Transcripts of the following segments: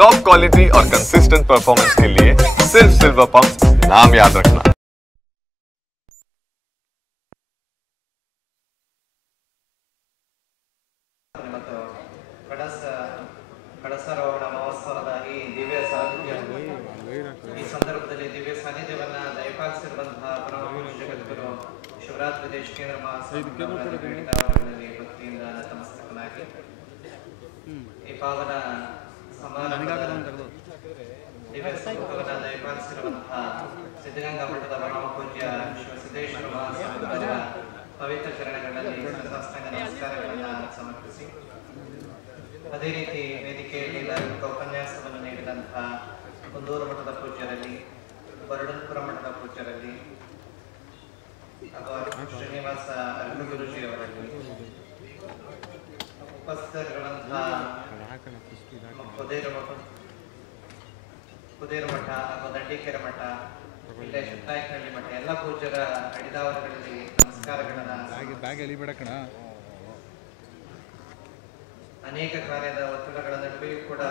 Top quality और consistent performance के लिए सिर्फ सिल्वर पंप नाम याद रखना। ಕಳಸಾರೋಹಣ ಮಹೋತ್ಸವದ ಈ ದಿವ್ಯ ಸಾನ್ನಿಧ್ಯ ಈ ಸಂದರ್ಭದಲ್ಲಿ ದಿವ್ಯ ಸಾನ್ನಿಧ್ಯವನ್ನ ದಯಪಾಲಿಸಿರುವಂತಹ ಪರಮಪೂಜ್ಯ ಜಗದ್ಗುರು ಶಿವರಾತ್ರಿ ದೇಶಿಕೇಂದ್ರ ಮಹಾಸ್ವಾಮಿಗಳಲ್ಲಿ ಭಕ್ತಿಯಿಂದ ನತಮಸ್ತಕನಾಗಿ ಈ ಪಾವನ ಸಮಾರಂಭದ ದಿವ್ಯ ಸ್ವರೂಪವನ್ನ ದಯಪಾಲಿಸಿರುವಂತಹ ಸಿದ್ಧಗಂಗಾ ಮಠದ ಪರಮಪೂಜ್ಯ ಶಿವಸಿದ್ದೇಶ್ವರ ಮಹಾಸ್ವಾಮಿಗಳ ಪವಿತ್ರ ಚರಣಗಳಲ್ಲಿ ಸಾಷ್ಟಾಂಗ ನಮಸ್ಕಾರಗಳನ್ನು ಸಮರ್ಪಿಸಿ ಅದೇ ರೀತಿ ವೇದಿಕೆಯಲ್ಲಿ ಲೈಂಗಿಕ ಉಪನ್ಯಾಸವನ್ನು ನೀಡಿದಂತಹ ಕುಂದೂರು ಮಠದ ಪೂಜ್ಯರಲ್ಲಿ, ಬರಡನ್ಪುರ ಮಠದ ಪೂಜ್ಯರಲ್ಲಿ, ಶ್ರೀನಿವಾಸ ಅರ್ಘಗುರುಜಿ ಅವರಲ್ಲಿ, ಉಪಸ್ಥಿತರಿರುವಂತಹ ಕುದೇರು ಮಠ ಹಾಗೂ ದಂಡಿಕೆರೆ ಮಠ, ಇಲ್ಲೇ ಶಿವನಾಯಕನಹಳ್ಳಿ ಮಠ ಎಲ್ಲ ಪೂಜ್ಯರ ಅಡಿದಾವರಗಳಲ್ಲಿ ನಮಸ್ಕಾರಗಳನ್ನ ಅನೇಕ ಕಾರ್ಯದ ಒತ್ತಡಗಳ ನಡುವೆಯೂ ಕೂಡ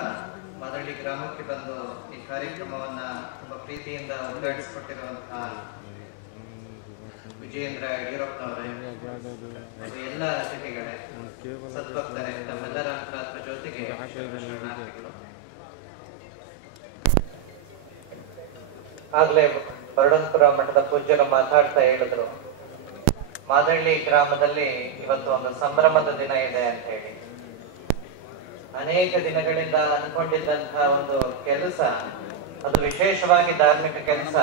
ಮಾದಳ್ಳಿ ಗ್ರಾಮಕ್ಕೆ ಬಂದು ಈ ಕಾರ್ಯಕ್ರಮವನ್ನ ತುಂಬಾ ಪ್ರೀತಿಯಿಂದ ಉದ್ಘಾಟಿಸಿಕೊಟ್ಟಿರುವಂತಹ ವಿಜಯೇಂದ್ರ ಯಡಿಯೂರಪ್ಪನವರೇ, ಎಲ್ಲ ಅತಿಥಿಗಳೇ, ಸದ್ಭಕ್ತರೇ, ತಮ್ಮೆಲ್ಲರ ಅಂತರಾತ್ಮ ಜೊತೆಗೆ ಶರಣಾರ್ಥಿಗಳು. ಆಗ್ಲೇ ಬರಡನ್ಪುರ ಮಠದ ಪೂಜ್ಯರು ಮಾತಾಡ್ತಾ ಹೇಳಿದ್ರು, ಮಾದಳ್ಳಿ ಗ್ರಾಮದಲ್ಲಿ ಇವತ್ತು ಒಂದು ಸಂಭ್ರಮದ ದಿನ ಇದೆ ಅಂತ ಹೇಳಿ. ಅನೇಕ ದಿನಗಳಿಂದ ಅನ್ಕೊಂಡಿದ್ದಂತಹ ಒಂದು ಕೆಲಸ, ಅದು ವಿಶೇಷವಾಗಿ ಧಾರ್ಮಿಕ ಕೆಲಸ,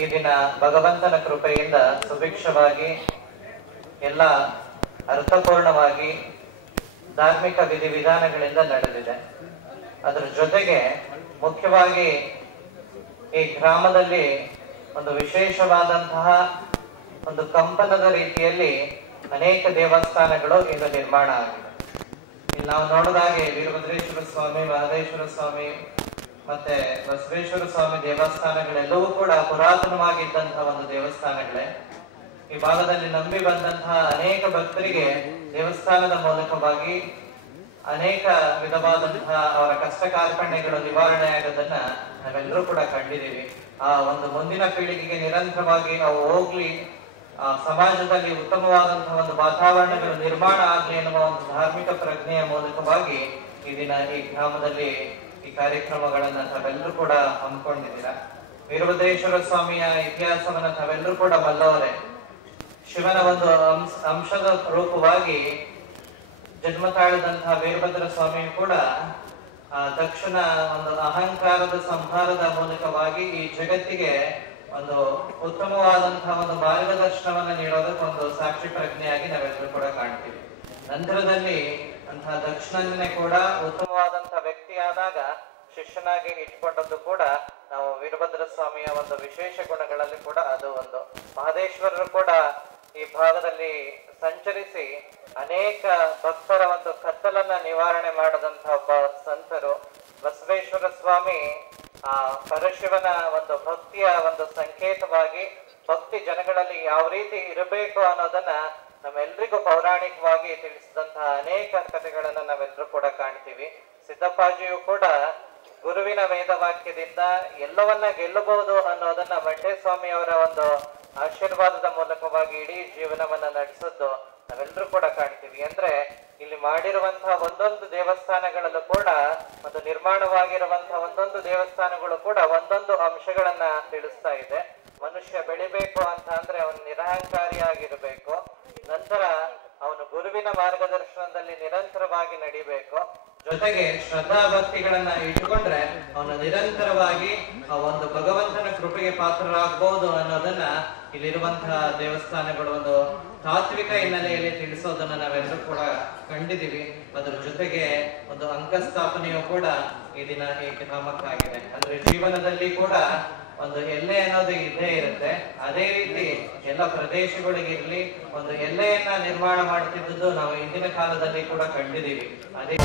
ಈ ದಿನ ಭಗವಂತನ ಕೃಪೆಯಿಂದ ಸುಭಿಕ್ಷವಾಗಿ ಎಲ್ಲ ಅರ್ಥಪೂರ್ಣವಾಗಿ ಧಾರ್ಮಿಕ ವಿಧಿವಿಧಾನಗಳಿಂದ ನಡೆದಿದೆ. ಅದರ ಜೊತೆಗೆ ಮುಖ್ಯವಾಗಿ ಈ ಗ್ರಾಮದಲ್ಲಿ ಒಂದು ವಿಶೇಷವಾದಂತಹ ಒಂದು ಕಂಪನದ ರೀತಿಯಲ್ಲಿ ಅನೇಕ ದೇವಸ್ಥಾನಗಳು ಇಂದು ನಿರ್ಮಾಣ ಆಗಿದೆ. ಇಲ್ಲಿ ನಾವು ನೋಡಿದಾಗೆ ವೀರಭದ್ರೇಶ್ವರ ಸ್ವಾಮಿ, ಮಹದೇಶ್ವರ ಸ್ವಾಮಿ ಮತ್ತೆ ಬಸವೇಶ್ವರ ಸ್ವಾಮಿ ದೇವಸ್ಥಾನಗಳೆಲ್ಲವೂ ಕೂಡ ಪುರಾತನವಾಗಿದ್ದಂತಹ ಒಂದು ದೇವಸ್ಥಾನಗಳೇ. ಈ ಭಾಗದಲ್ಲಿ ನಂಬಿ ಬಂದಂತಹ ಅನೇಕ ಭಕ್ತರಿಗೆ ದೇವಸ್ಥಾನದ ಮೂಲಕವಾಗಿ ಅನೇಕ ವಿಧವಾದಂತಹ ಅವರ ಕಷ್ಟ ಕಾರ್ಪಣ್ಯಗಳು ನಿವಾರಣೆ ಆಗೋದನ್ನ ನಾವೆಲ್ಲರೂ ಕೂಡ ಕಂಡಿದ್ದೀವಿ. ಆ ಒಂದು ಮುಂದಿನ ಪೀಳಿಗೆಗೆ ನಿರಂತರವಾಗಿ ಅವು ಹೋಗ್ಲಿ, ಸಮಾಜದಲ್ಲಿ ಉತ್ತಮವಾದಂತಹ ಒಂದು ವಾತಾವರಣಗಳು ನಿರ್ಮಾಣ ಆಗಲಿ ಎನ್ನುವ ಒಂದು ಧಾರ್ಮಿಕ ಪ್ರಜ್ಞೆಯ ಮೂಲಕವಾಗಿ ಈ ದಿನ ಈ ಗ್ರಾಮದಲ್ಲಿ ಈ ಕಾರ್ಯಕ್ರಮಗಳನ್ನ ತಾವೆಲ್ಲರೂ ಕೂಡ ಹಮ್ಮಿಕೊಂಡಿದ್ದೀರಾ. ವೀರಭದ್ರೇಶ್ವರ ಸ್ವಾಮಿಯ ಇತಿಹಾಸವನ್ನ ತಾವೆಲ್ಲರೂ ಕೂಡ ಬಲ್ಲವರೇ. ಶಿವನ ಒಂದು ಅಂಶದ ರೂಪವಾಗಿ ಜನ್ಮ ತಾಳಿದಂತಹ ವೀರಭದ್ರ ಸ್ವಾಮಿಯು ಕೂಡ ದಕ್ಷಿಣ ಒಂದು ಅಹಂಕಾರದ ಸಂಹಾರದ ಮೂಲಕವಾಗಿ ಈ ಜಗತ್ತಿಗೆ ಒಂದು ಉತ್ತಮವಾದಂತಹ ಒಂದು ಮಾರ್ಗದರ್ಶನವನ್ನ ನೀಡೋದಕ್ಕೊಂದು ಸಾಕ್ಷಿ ಪ್ರಜ್ಞೆಯಾಗಿ ನಾವೆಲ್ಲರೂ ಕೂಡ ಕಾಣ್ತೀವಿ. ನಂತರದಲ್ಲಿ ಅಂತಹ ದಕ್ಷಿಣನೇ ಕೂಡ ಉತ್ತಮವಾದಂತಹ ವ್ಯಕ್ತಿಯಾದಾಗ ಶಿಷ್ಯನಾಗಿ ಇಟ್ಕೊಂಡದ್ದು ಕೂಡ ನಾವು ವೀರಭದ್ರ ಸ್ವಾಮಿಯ ಒಂದು ವಿಶೇಷ ಗುಣಗಳಲ್ಲಿ ಕೂಡ ಅದು ಒಂದು. ಮಹದೇಶ್ವರರು ಕೂಡ ಈ ಭಾಗದಲ್ಲಿ ಸಂಚರಿಸಿ ಅನೇಕ ಭಕ್ತರ ಒಂದು ಕತ್ತಲನ್ನ ನಿವಾರಣೆ ಮಾಡದಂತಹ ಒಬ್ಬ ಸಂತರು. ಬಸವೇಶ್ವರ ಸ್ವಾಮಿ ಪರಶಿವನ ಒಂದು ಭಕ್ತಿಯ ಒಂದು ಸಂಕೇತವಾಗಿ ಭಕ್ತಿ ಜನಗಳಲ್ಲಿ ಯಾವ ರೀತಿ ಇರಬೇಕು ಅನ್ನೋದನ್ನ ನಮ್ಮೆಲ್ರಿಗೂ ಪೌರಾಣಿಕವಾಗಿ ತಿಳಿಸಿದಂತಹ ಅನೇಕ ಕಥೆಗಳನ್ನ ನಾವೆಲ್ಲರೂ ಕೂಡ ಕಾಣ್ತೀವಿ. ಸಿದ್ದಪ್ಪಾಜಿಯು ಕೂಡ ಗುರುವಿನ ವೇದವಾಕ್ಯದಿಂದ ಎಲ್ಲವನ್ನ ಗೆಲ್ಲಬಹುದು ಅನ್ನೋದನ್ನ ಬಂಟೇಸ್ವಾಮಿ ಅವರ ಒಂದು ಆಶೀರ್ವಾದದ ಮೂಲಕವಾಗಿ ಇಡೀ ಜೀವನವನ್ನ ನಡೆಸಿದ್ದು ನಾವೆಲ್ಲರೂ ಕೂಡ ಕಾಣ್ತೀವಿ. ಅಂದ್ರೆ ಇಲ್ಲಿ ಮಾಡಿರುವಂತಹ ಒಂದೊಂದು ದೇವಸ್ಥಾನಗಳಲ್ಲೂ ಕೂಡ ಒಂದು ನಿರ್ಮಾಣವಾಗಿರುವಂತಹ ಒಂದೊಂದು ದೇವಸ್ಥಾನಗಳು ಕೂಡ ಒಂದೊಂದು ಅಂಶಗಳನ್ನ ತಿಳಿಸ್ತಾ ಇದೆ. ಮನುಷ್ಯ ಬೆಳಿಬೇಕು ಅಂತ ಅಂದ್ರೆ ಅವನು ನಿರಹಂಕಾರಿಯಾಗಿರ್ಬೇಕು, ನಂತರ ಅವನು ಗುರುವಿನ ಮಾರ್ಗದರ್ಶನದಲ್ಲಿ ನಿರಂತರವಾಗಿ ನಡಿಬೇಕು, ಜೊತೆಗೆ ಶ್ರದ್ಧಾ ಭಕ್ತಿಗಳನ್ನ ಇಟ್ಟುಕೊಂಡ್ರೆ ಅವನು ನಿರಂತರವಾಗಿ ಆ ಒಂದು ಭಗವಂತನ ಕೃಪೆಗೆ ಪಾತ್ರರಾಗಬಹುದು ಅನ್ನೋದನ್ನ ಇಲ್ಲಿರುವಂತಹ ದೇವಸ್ಥಾನಗಳು ಒಂದು ತಾತ್ವಿಕ ಹಿನ್ನೆಲೆಯಲ್ಲಿ ತಿಳಿಸೋದನ್ನ ನಾವೆಲ್ಲರೂ ಕೂಡ ಕಂಡಿದ್ದೀವಿ. ಅದರ ಜೊತೆಗೆ ಒಂದು ಅಂಕಸ್ಥಾಪನೆಯು ಕೂಡ ಈ ದಿನ ಈ ಗ್ರಾಮಕ್ಕಾಗಿದೆ. ಅಂದ್ರೆ ಜೀವನದಲ್ಲಿ ಕೂಡ ಒಂದು ಎಲ್ಲೆ ಅನ್ನೋದು ಇದ್ದೇ ಇರುತ್ತೆ. ಅದೇ ರೀತಿ ಎಲ್ಲ ಪ್ರದೇಶಗಳಿಗಿರ್ಲಿ ಒಂದು ಎಲ್ಲೆಯನ್ನ ನಿರ್ಮಾಣ ಮಾಡ್ತಿದ್ದು ನಾವು ಇಂದಿನ ಕಾಲದಲ್ಲಿ ಕೂಡ ಕಂಡಿದ್ದೀವಿ. ಅದೇ